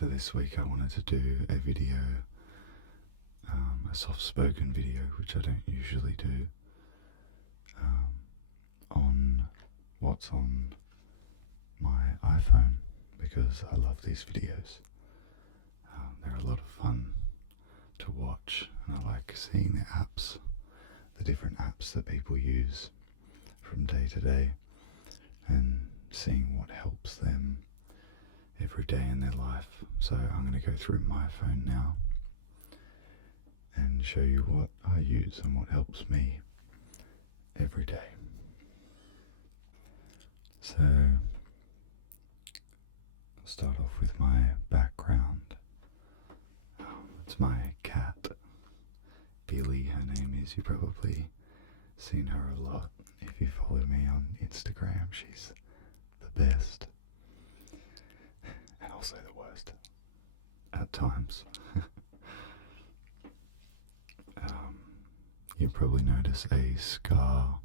for this week I wanted to do a video, a soft-spoken video, which I don't usually do, on what's on my iPhone, because I love these videos. They're a lot of fun to watch, and I like seeing the apps, the different apps that people use from day to day, and seeing what helps them every day in their life. So I'm going to go through my phone now and show you what I use and what helps me every day. So I'll start off with my background. It's my cat, Billy, her name is. You've probably seen her a lot. If you follow me on Instagram, she's the best. And also the worst. At times. You'll probably notice a scar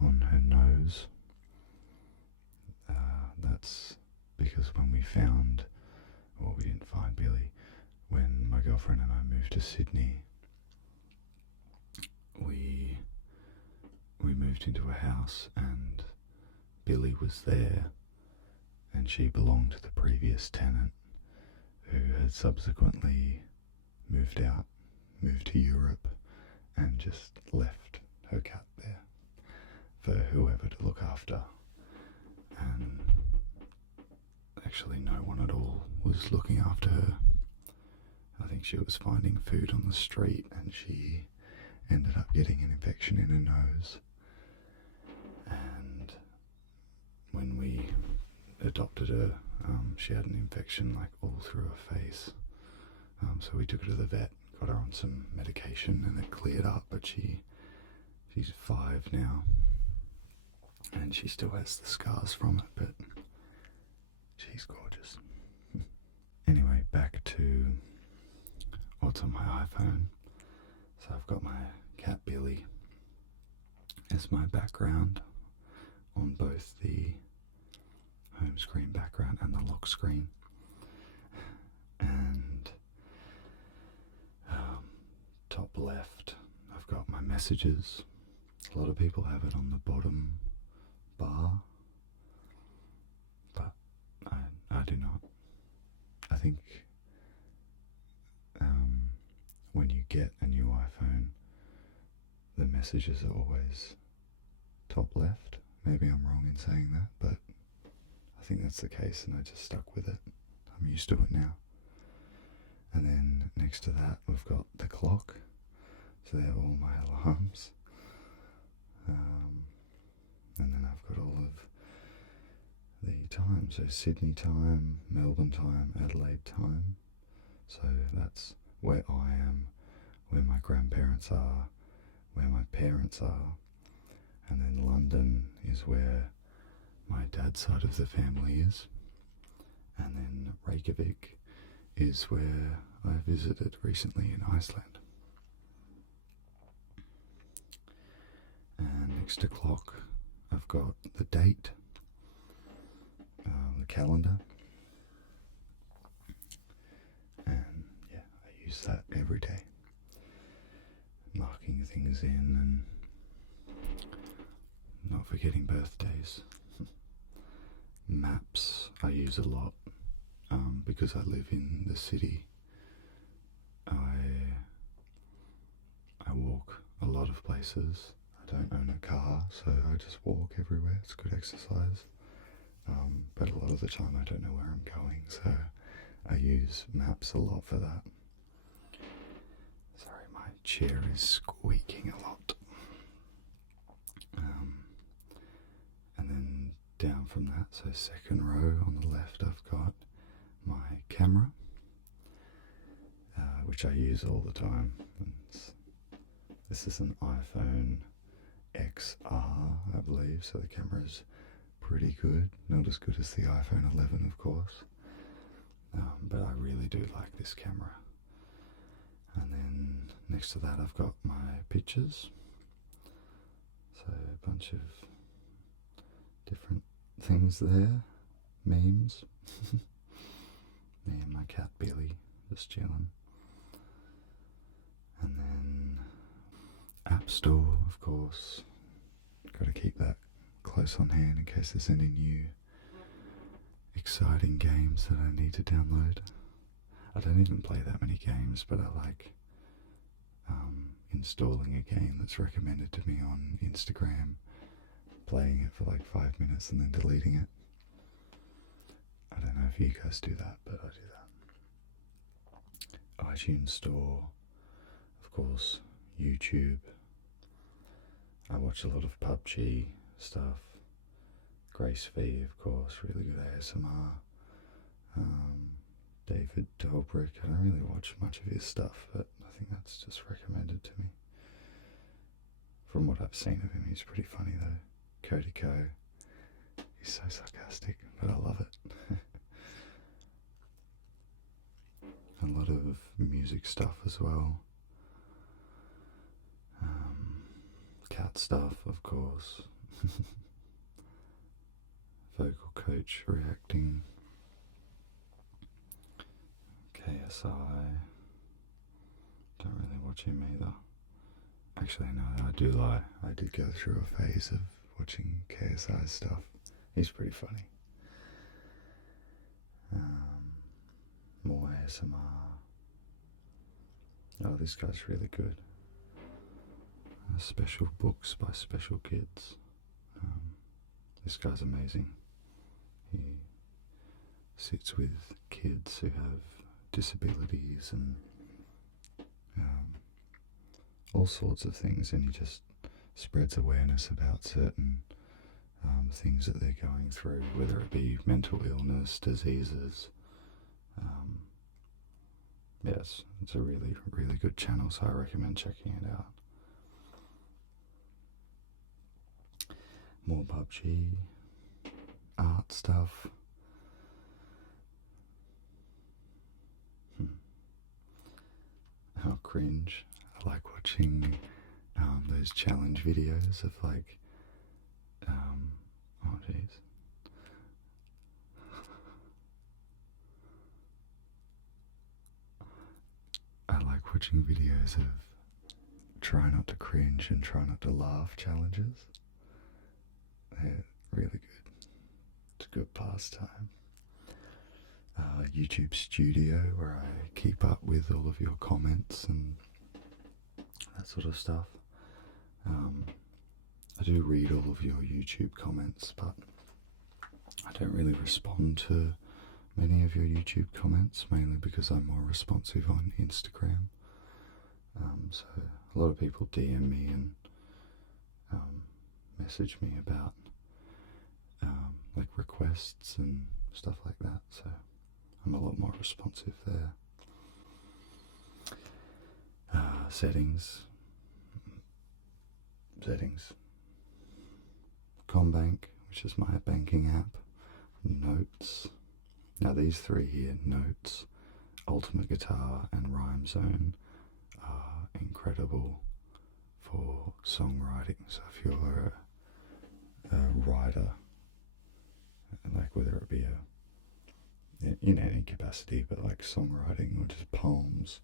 on her nose. That's because when we didn't find Billy, when my girlfriend and I moved to Sydney, we moved into a house and Billy was there, and she belonged to the previous tenant, who had subsequently moved to Europe, and just left her cat there for whoever to look after. And actually no one at all was looking after her. I think she was finding food on the street and she ended up getting an infection in her nose. And when we adopted her, she had an infection like all through her face. So we took her to the vet, got her on some medication, and it cleared up, but she's 5 now. And she still has the scars from it, but she's gorgeous. Anyway, back to what's on my iPhone. So I've got my cat Billy as my background on both the home screen background and the lock screen. And top left, I've got my messages. A lot of people have it on the bottom bar, but I do not. I think when you get a new iPhone, the messages are always top left. Maybe I'm wrong in saying that, but I think that's the case, and I just stuck with it. I'm used to it now. And then next to that, we've got the clock. So they're all my alarms. And then I've got all of the time. So Sydney time, Melbourne time, Adelaide time. So that's where I am, where my grandparents are, where my parents are. And then London is where my dad's side of the family is. And then Reykjavik is where I visited recently in Iceland. And next to clock, I've got the date, the calendar, and yeah, I use that every day, marking things in and not forgetting birthdays. Maps I use a lot, because I live in the city. I walk a lot of places. I don't own a car, so I just walk everywhere. It's good exercise. But a lot of the time I don't know where I'm going, so I use maps a lot for that. Sorry, my chair is squeaking a lot. And then down from that, so second row on the left, I've got my camera, which I use all the time. This is an iPhone XR, I believe, so the camera's pretty good. Not as good as the iPhone 11, of course, but I really do like this camera. And then next to that, I've got my pictures, so a bunch of different things there, memes. Me and my cat Billy just chilling. And then App Store, of course. Got to keep that close on hand in case there's any new exciting games that I need to download. I don't even play that many games, but I like installing a game that's recommended to me on Instagram, playing it for like 5 minutes and then deleting it. I don't know if you guys do that, but I do that. iTunes Store, of course, YouTube. I watch a lot of PUBG stuff. Grace V, of course, really good ASMR. David Dobrik, I don't really watch much of his stuff, but I think that's just recommended to me. From what I've seen of him, he's pretty funny though. Cody Co, he's so sarcastic, but I love it. A lot of music stuff as well. Cat stuff, of course. Vocal coach reacting. KSI. Don't really watch him either. Actually, no, I do lie. I did go through a phase of watching KSI stuff. He's pretty funny. More ASMR. Oh, this guy's really good. Special books by special kids. This guy's amazing. He sits with kids who have disabilities and all sorts of things, and he just spreads awareness about certain things that they're going through, whether it be mental illness, diseases. Yes, it's a really, really good channel, so I recommend checking it out. More PUBG, art stuff. How cringe. I like watching those challenge videos of like, oh jeez. I like watching videos of try not to cringe and try not to laugh challenges. They're really good. It's a good pastime. YouTube Studio, where I keep up with all of your comments and that sort of stuff. I do read all of your YouTube comments, but I don't really respond to many of your YouTube comments, mainly because I'm more responsive on Instagram. So a lot of people DM me and message me about like requests and stuff like that, so I'm a lot more responsive there. Settings. Combank, which is my banking app. Notes. Now these three here, Notes, Ultimate Guitar and Rhyme Zone, are incredible for songwriting. So if you're a writer, like whether it be in any capacity, but like songwriting or just poems,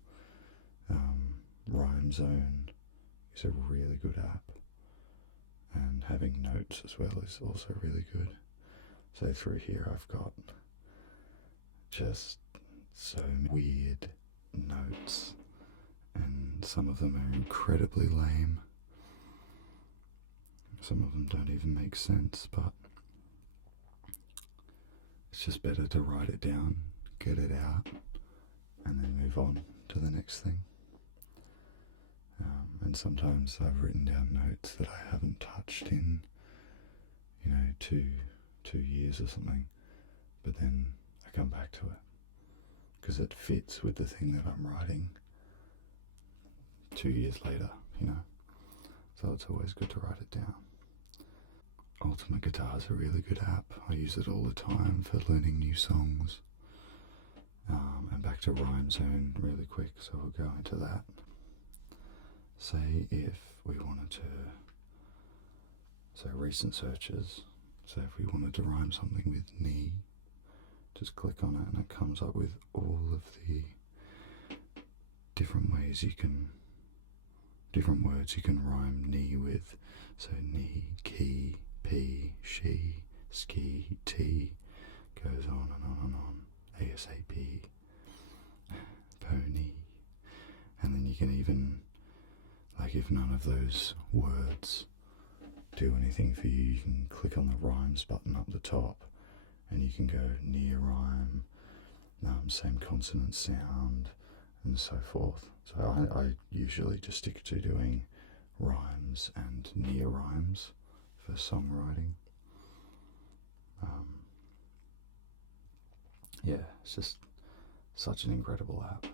Rhyme Zone is a really good app, and having Notes as well is also really good. So through here I've got just so weird notes, and some of them are incredibly lame. Some of them don't even make sense, but it's just better to write it down, get it out, and then move on to the next thing. And sometimes I've written down notes that I haven't touched in, 2 years or something, but then I come back to it because it fits with the thing that I'm writing 2 years later, So it's always good to write it down. Ultimate Guitar is a really good app. I use it all the time for learning new songs. And back to Rhyme Zone really quick, so we'll go into that. Say if we wanted to, recent searches, so if we wanted to rhyme something with knee, just click on it and it comes up with all of the different ways different words you can rhyme knee with. So knee, key, pee, she, ski, tea, goes on and on and on. ASAP, pony. And then you can even, like, if none of those words do anything for you, you can click on the rhymes button up the top and you can go near rhyme, same consonant sound, and so forth. So I usually just stick to doing rhymes and near rhymes for songwriting. Yeah, it's just such an incredible app.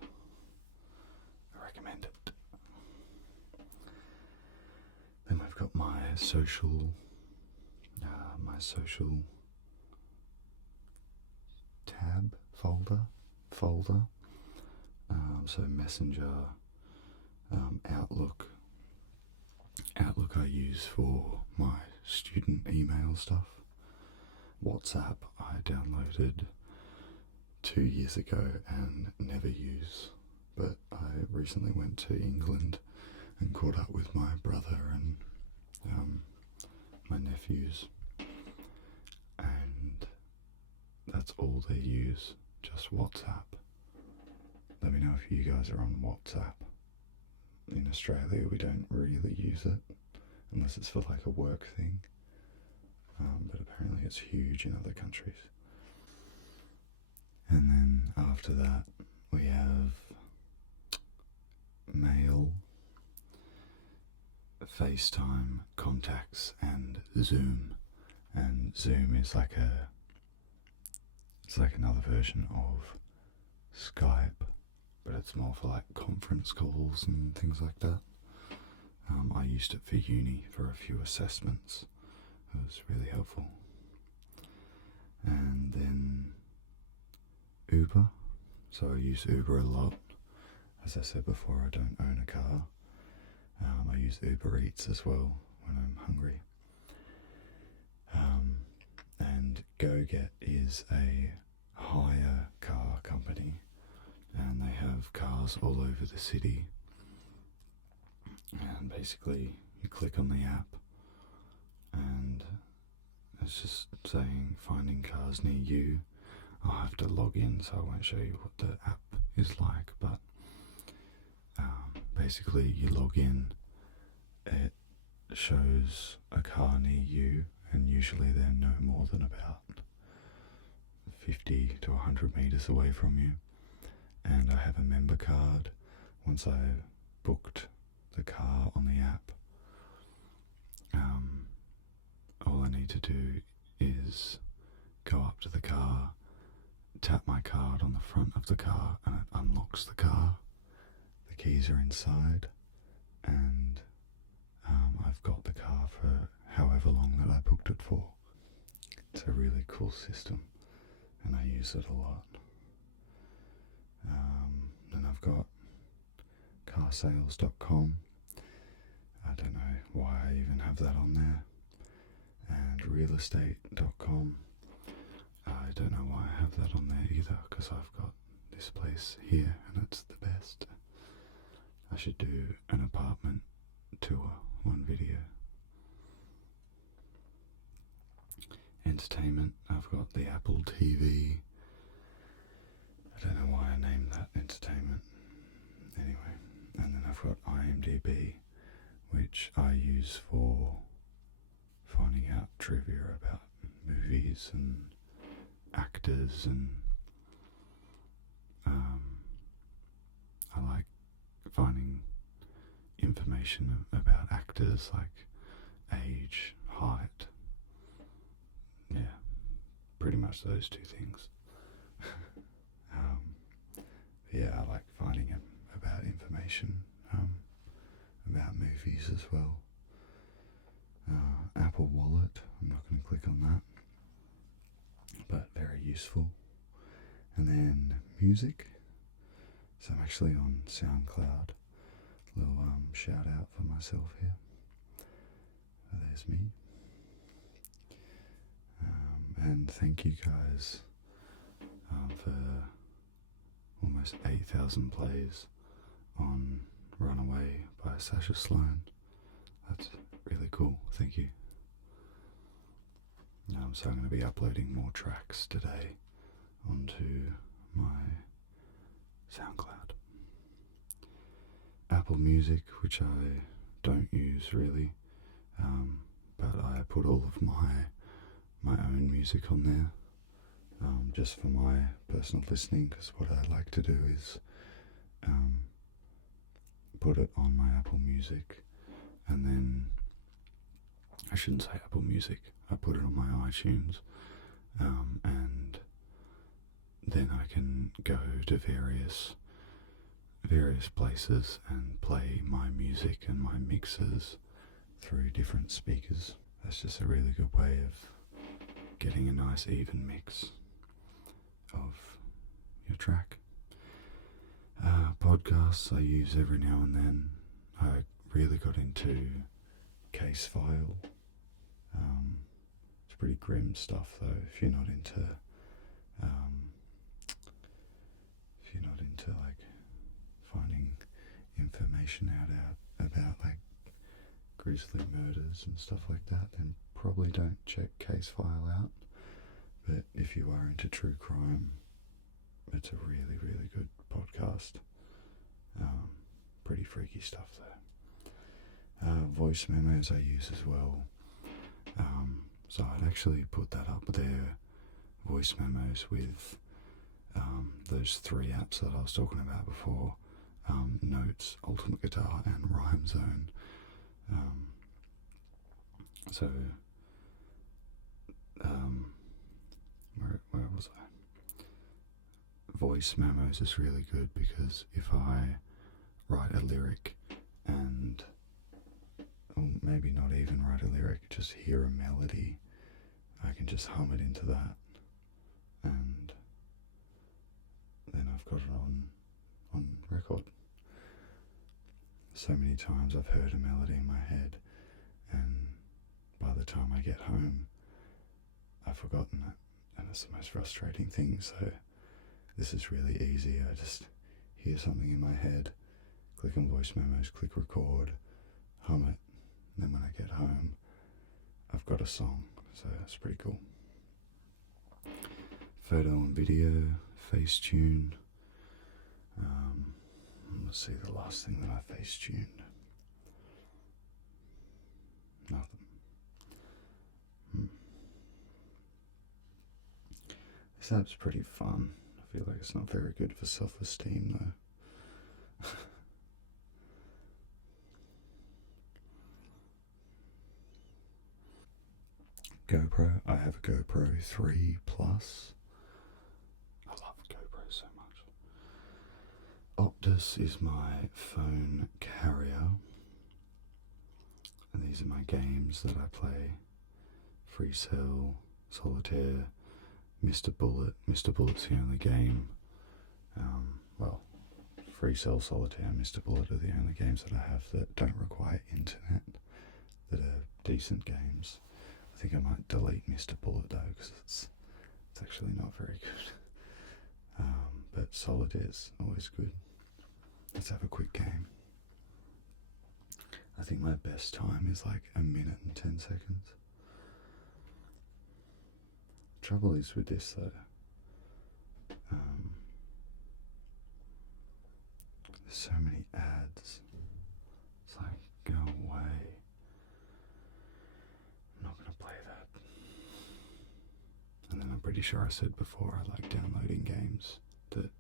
I recommend it. Then we've got my social tab folder. So Messenger, Outlook I use for my student email stuff. WhatsApp I downloaded 2 years ago and never use, but I recently went to England and caught up with my brother and my nephews, and that's all they use, just WhatsApp. Let me know if you guys are on WhatsApp. In Australia we don't really use it unless it's for like a work thing, but apparently it's huge in other countries. And then after that we have Mail, FaceTime, Contacts, and Zoom. And Zoom is like another version of Skype, but it's more for like conference calls and things like that. I used it for uni for a few assessments. It was really helpful. And then Uber. So I use Uber a lot. As I said before, I don't own a car. I use Uber Eats as well when I'm hungry. And GoGet is a hire car company, and they have cars all over the city. And basically you click on the app and it's just saying finding cars near you. I'll have to log in, so I won't show you what the app is like, but basically you log in, it shows a car near you, and usually they're no more than about 50 to 100 meters away from you. And I have a member card. Once I booked the car on the app, all I need to do is go up to the car, tap my card on the front of the car, and it unlocks the car. The keys are inside, and I've got the car for however long that I booked it for. It's a really cool system, and I use it a lot. Then I've got carsales.com. I don't know why I even have that on there. And realestate.com. I don't know why I have that on there either, because I've got this place here and it's the best. I should do an apartment tour, one video. Entertainment, I've got the Apple TV. I don't know why I named that entertainment. Anyway, and then I've got IMDb, which I use for finding out trivia about movies and actors, and I like finding information about actors, like age, height, yeah, pretty much those two things. Yeah, I like finding about information about movies as well. Apple Wallet, I'm not going to click on that, but very useful. And then music, so I'm actually on SoundCloud. Little shout out for myself here. There's me. And thank you guys almost 8,000 plays on Runaway by Sasha Sloan. That's really cool, thank you. So I'm going to be uploading more tracks today onto my SoundCloud. Apple Music, which I don't use really, but I put all of my own music on there, just for my personal listening, because what I like to do is put it on my Apple Music, and then, I shouldn't say Apple Music, I put it on my iTunes, and then I can go to various places and play my music and my mixes through different speakers. That's just a really good way of getting a nice even mix of your track. Podcasts I use every now and then. I really got into Case File. It's pretty grim stuff though, if you're not into like finding information out about like grisly murders and stuff like that, then probably don't check Case File out. But if you are into true crime, it's a really, really good podcast. Pretty freaky stuff though. Voice memos I use as well. So I'd actually put that up there, voice memos, with those 3 apps that I was talking about before, Notes, Ultimate Guitar, and Rhyme Zone. Where was I? Voice memos is really good because if I write a lyric and, or maybe not even write a lyric, just hear a melody, I can just hum it into that, and then I've got it on record. So many times I've heard a melody in my head, and by the time I get home, I've forgotten it, and it's the most frustrating thing. So this is really easy. I just hear something in my head, click on voice memos, click record, hum it, and then when I get home, I've got a song. So that's pretty cool. Photo and video, Facetune. Let's see, the last thing that I Facetuned. Nothing. This app's pretty fun. I feel like it's not very good for self-esteem though. GoPro. I have a GoPro 3 Plus. I love GoPro so much. Optus is my phone carrier. And these are my games that I play. Free Cell, Solitaire, Mr. Bullet. Mr. Bullet's the only game. Free Cell, Solitaire, and Mr. Bullet are the only games that I have that don't require internet, that are decent games. I think I might delete Mr. Bullet though, because it's actually not very good. But Solitaire's always good. Let's have a quick game. I think my best time is like 1 minute and 10 seconds. Trouble is with this though, there's so many ads. It's like, go away. I'm not going to play that. And then I'm pretty sure I said before I like downloading games that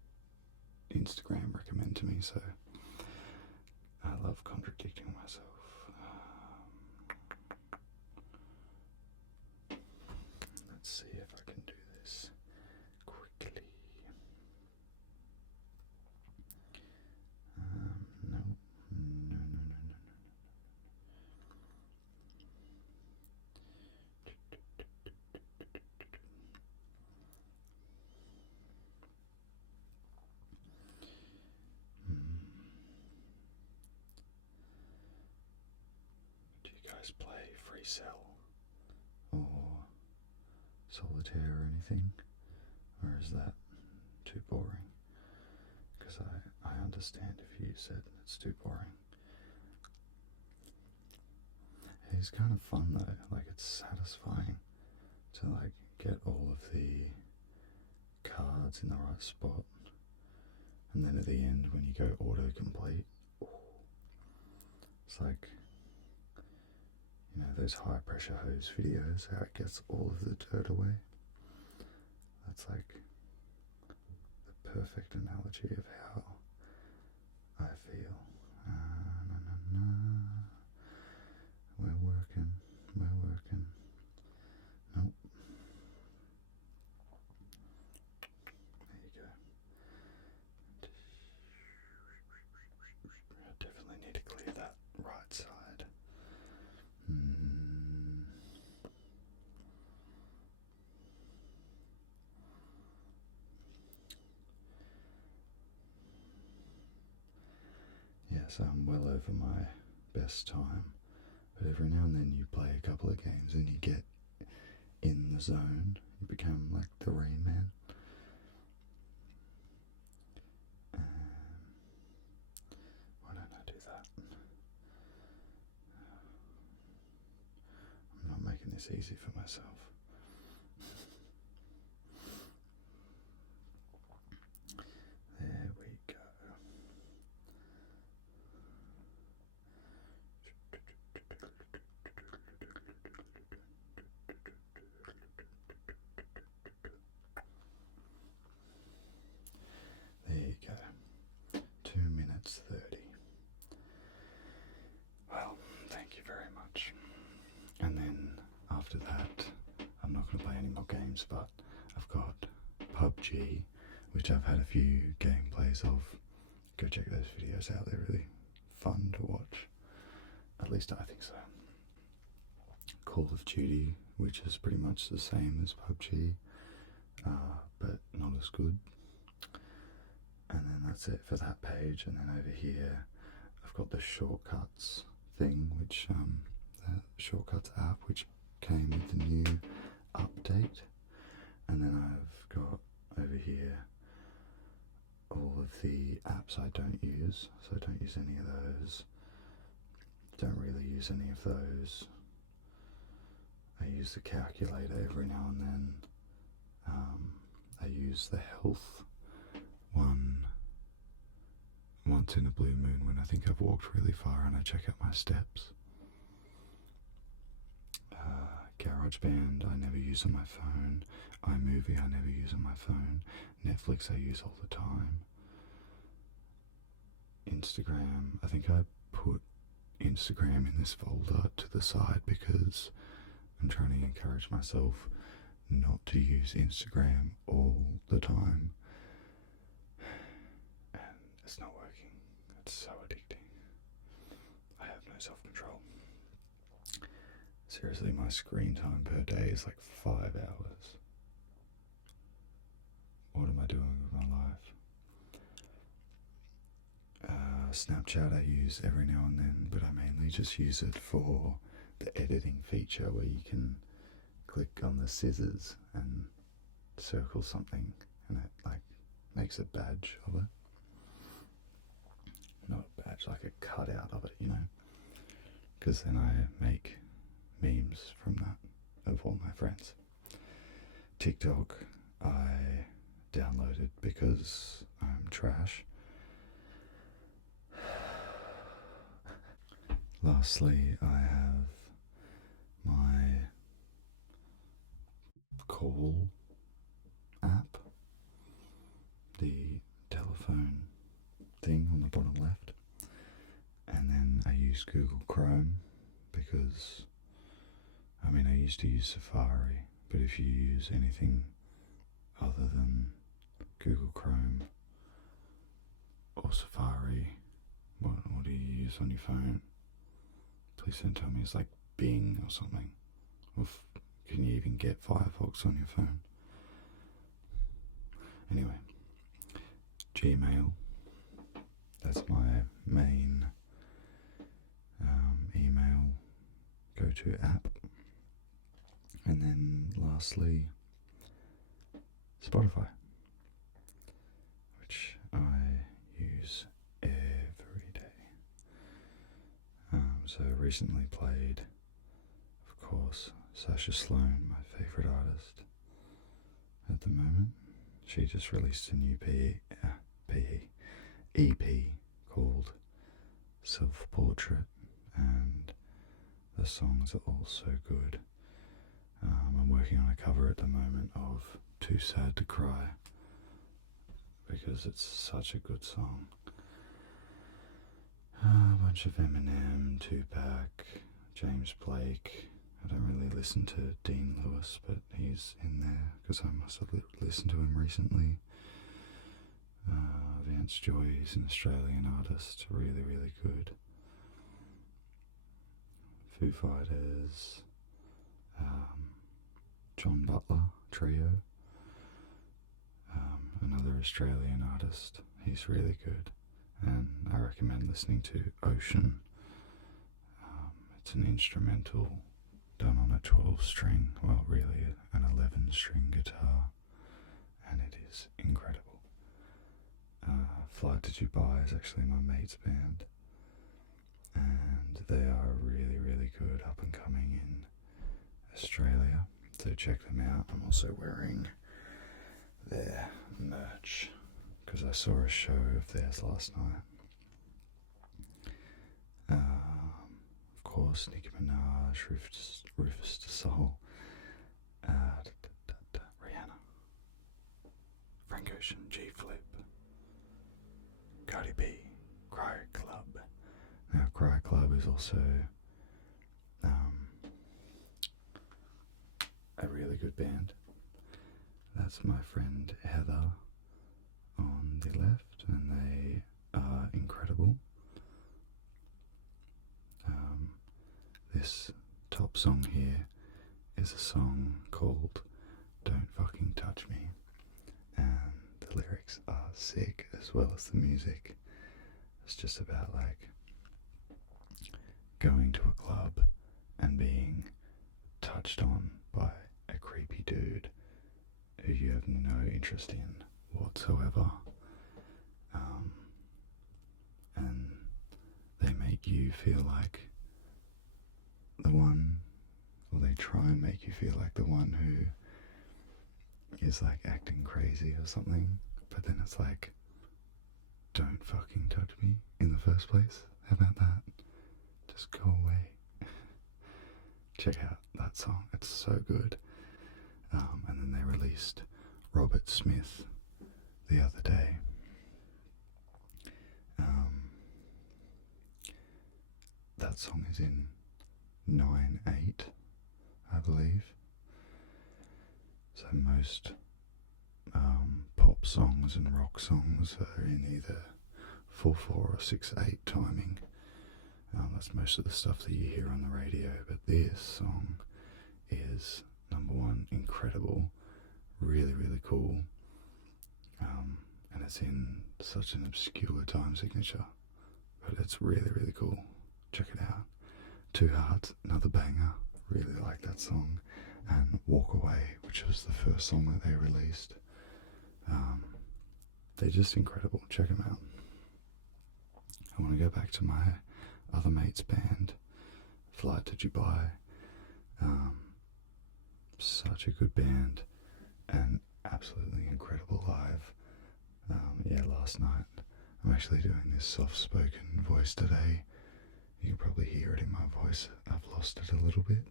Instagram recommend to me, so I love contradicting myself. Let's see if I can do this quickly. No. Do you guys play Free Cell or Solitaire or anything? Or is that too boring? because I understand if you said it's too boring. It's kind of fun though, like it's satisfying to like get all of the cards in the right spot, and then at the end when you go autocomplete, it's like, you know, those high pressure hose videos, how it gets all of the dirt away. That's like the perfect analogy of how I feel. We're working. Nope. There you go. I definitely need to clear that right side. Yes, I'm well over my best time, but every now and then you play a couple of games and you get in the zone, you become like the Rain Man. Why don't I do that? I'm not making this easy for myself. There we go. There you go. 2 minutes 30. Well, thank you very much. And then after that, I'm not going to play any more games, but I've got PUBG, which I've had a few gameplays of. Go check those videos out, they're really fun to watch. At least I think so. Call of Duty, which is pretty much the same as PUBG, but not as good. And then that's it for that page. And then over here, I've got the shortcuts thing, which the shortcuts app, which came with the new update. And then I've got over here all of the apps I don't use, so I don't use any of those. Don't really use any of those. I use the calculator every now and then. I use the health one once in a blue moon when I think I've walked really far and I check out my steps. GarageBand I never use on my phone. iMovie I never use on my phone. Netflix I use all the time. Instagram, I think I put Instagram in this folder to the side because I'm trying to encourage myself not to use Instagram all the time. And it's not working. It's so addicting. I have no self-control. Seriously, my screen time per day is like 5 hours. What am I doing with my life? Snapchat I use every now and then, but I mainly just use it for the editing feature where you can click on the scissors and circle something and it like makes a badge of it. Not a badge, like a cutout of it, you know, because then I make memes from that of all my friends. TikTok I downloaded because I'm trash. Lastly, I have my call app, the telephone thing on the bottom left, and then I use Google Chrome because, I mean, I used to use Safari, but if you use anything other than Google Chrome or Safari, what do you use on your phone? Please don't tell me it's like Bing or something. Or can you even get Firefox on your phone? Anyway, Gmail, that's my main email go-to app. And then lastly, Spotify, which I So recently played, of course, Sasha Sloan, my favourite artist at the moment. She just released a new EP called Self-Portrait, and the songs are all so good. I'm working on a cover at the moment of Too Sad to Cry, because it's such a good song. A bunch of Eminem, Tupac, James Blake. I don't really listen to Dean Lewis, but he's in there because I must have listened to him recently. Vance Joy is an Australian artist, really, really good. Foo Fighters, John Butler Trio, another Australian artist. He's really good, and I recommend listening to Ocean. It's an instrumental done on a 12-string, well, really an 11-string guitar, and it is incredible. Flight to Dubai is actually my mate's band, and they are really, really good, up and coming in Australia, so check them out. I'm also wearing their merch because I saw a show of theirs last night. Of course, Nicki Minaj, Rufus de Soul, Rihanna, Frank Ocean, G-Flip, Cardi B, Cry Club. Now, Cry Club is also a really good band. That's my friend Heather on the left, and they are incredible. This top song here is a song called Don't Fucking Touch Me, and the lyrics are sick as well as the music. It's just about like going to a club and being touched on by a creepy dude who you have no interest in whatsoever, and they make you feel like the one, or they try and make you feel like the one who is like acting crazy or something, but then it's like, don't fucking touch me in the first place. How about that? Just go away. Check out that song, it's so good. And then they released Robert Smith the other day. That song is in 9/8, I believe. So most pop songs and rock songs are in either 4/4 or 6/8 timing. That's most of the stuff that you hear on the radio, but this song is, number one, incredible, really, really cool, and it's in such an obscure time signature, but it's really, really cool. Check it out. Two Hearts, another banger, really like that song, and Walk Away, which was the first song that they released. They're just incredible. Check them out. I want to go back to my other mate's band, Flight to Dubai. Such a good band and absolutely incredible live. Last night. I'm actually doing this soft-spoken voice today. You can probably hear it in my voice. I've lost it a little bit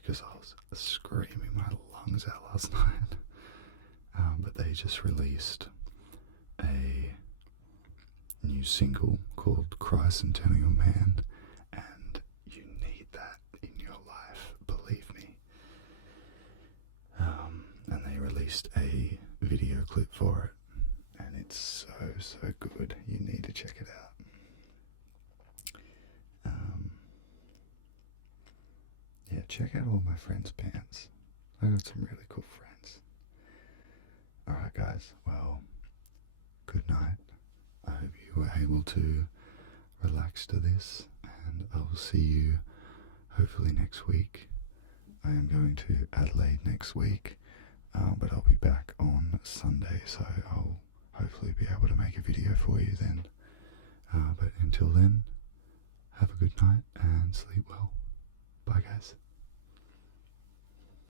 because I was screaming my lungs out last night. But they just released a new single called Cricentennial Man, and you need that in your life, believe me. And they released a video clip for it, and it's so good. You need to check it out. Check out all my friends' bands. I got some really cool friends. Alright guys, well, good night. I hope you were able to relax to this, and I will see you hopefully next week. I am going to Adelaide next week, but I'll be back on Sunday, so I'll hopefully be able to make a video for you then. But until then, have a a good night and sleep well. Bye, guys.